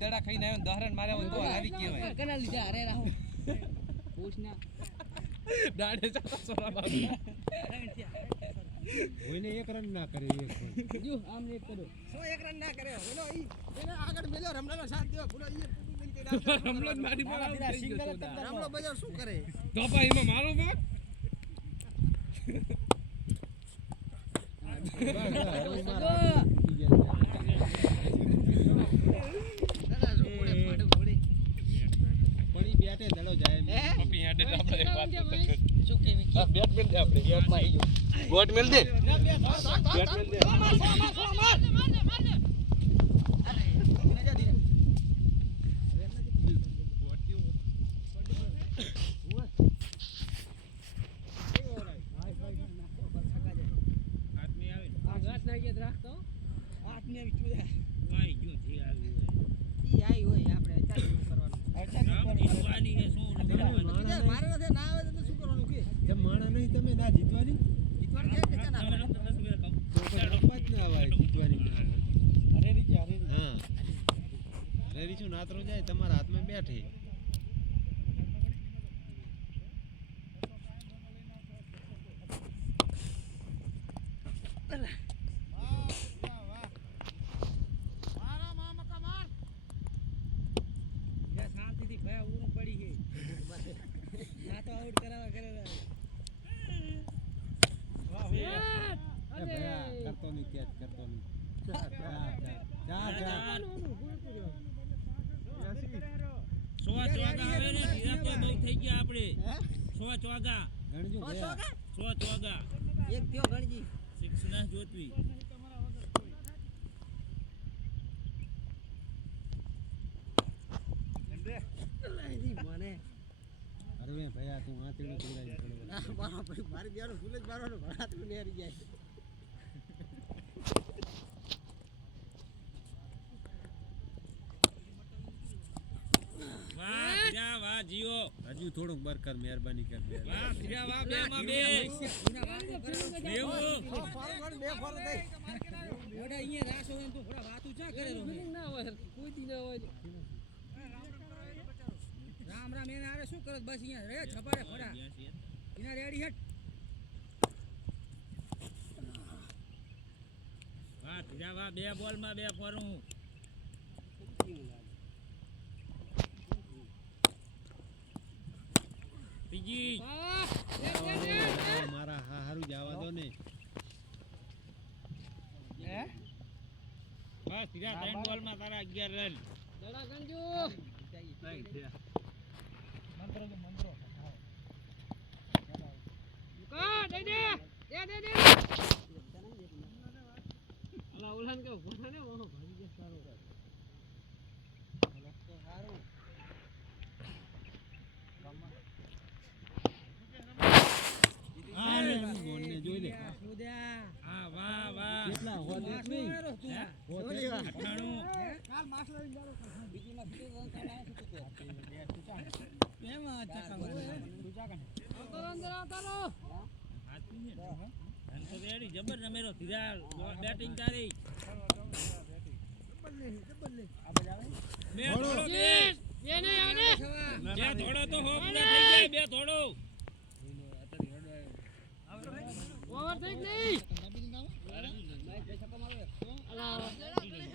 દડા ખાઈને આવ્યો દહરણ માર્યા હોય તો આવી કેવાય કના લીધા અરે રાહુ પૂછના દાડે ચાતા સોરા બાબા ઓઈને એક રન ના કરે એક જો આમ એક કરો 100 એક રન ના કરે બોલો ઈ એને આગળ મેલ્યો રમલાનો સાથ દેવા બોલો ઈ રમલો મારી બોલા સિંગલ રમલો બજાર શું કરે તો ભાઈ એમાં મારો ભાગ બેટ મિલ દે આપણે બેટમાં આવી ગયો ગોટ મિલ દે બેટ મિલ દે નાતરો જાય તમારા હાથમાં બેઠે શાંતિથી ભયા ઊંઘ પડી ગઈ ના તો આઉટ કરાવવા કરે વાહ ભયા કરતો નહીં કેચ કરતો નહીં ચાર સોવા ચોગા આવે ને ધીરા તો બહુ થઈ ગયા આપણે સોવા ચોગા ગણજો સોવા ચોગા એક થયો ગણજી 6 ના જોતવી મને અરે ભયા તું આતેડો કરાઈ મારો મારી દેવાનો ફૂલ જ મારવાનો હાથ ને હરી જાય વાહ જીઓ હજુ થોડુંક બરકર મહેરબાની કર વાહ ફિરા વાહ બે માં બે બે ફોર દે ઓડા અહીંયા રાસો એમ તો થોડા વાતું ચા કરે ના હોય કોઈ દી ના હોય રામ રામ એને આરે શું કરત બસ અહીંયા રે છપાડે ફડા ઇના રેડી હેટ વાહ ફિરા વાહ બે બોલ માં બે ફોરું બીજી મારા હારું જવા દો ને હે બસ સીધા 3 બોલ માં તારા 11 રન દડા ગંજુ મંત્રો કા દે દે અલા ઉલાન કે ઉભા ને ઓહો ભાગી ગયા સારો તો સારું જોઈ લે હા વાહ વાહ કેટલા હો દેખ નહીં કાલ માસ લઈને જારો બીજી માં બીજો રન કાઢાય છે એમાં ચકા દુજા કાને અંદર આવતારો હાથી ને રન તો રેડી જબર રમેરો ધીરા બેટિંગ તારી જબર લે આ બજાવે બે થોડો બે ને આવે બે થોડો તો હો પૂરા થઈ જાય બે થોડો ઓવર થઈ નહીં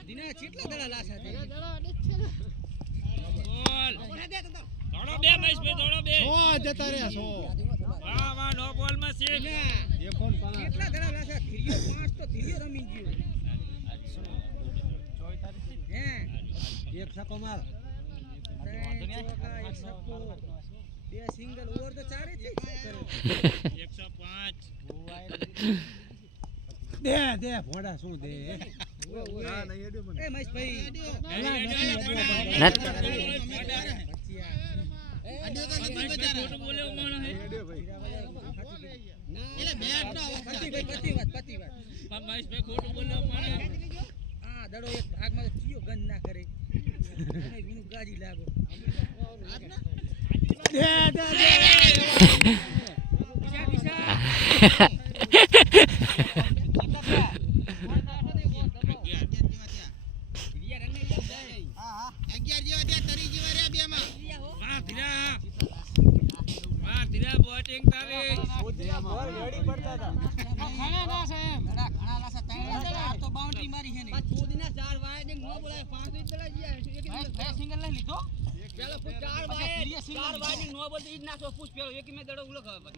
દિના કેટલા દડા લાસા છે દડા અડે છે બોલ થોડો બે મેચ બે થોડો બે 100 જતા રહ્યા 100 વાહ વાહ નો બોલ માં છે એ કોણ પાના કેટલા દડા લાસા થિરિયો 5 તો થિરિયો રમી ગયો 24 હે એક છક્કો માર વાંધો નહીં એક છક્કો બે સિંગલ ઓવર તો ચારે છે 105 દે ભોડા શું દે એ મહેશભાઈ ખોટું બોલ્યો માણસ હે. પણ મહેશભાઈ ખોટું બોલ્યો માણસ. આ દડો એક ભાગમાં ચિયો ગંધ ના કરે વિનું ગાજી લાગો વાહ ધીરા બોટિંગ તારી. બાઉન્ડ્રી મારી છે ને ચાર વાયડિંગ નો બોલાય પાંચ સિંગલ લઈ લીધો ચાલો ચાર વાયડિંગ નો બોલ ઈ જ નાખો પૂછ પેલો એક મે દડો ઉલો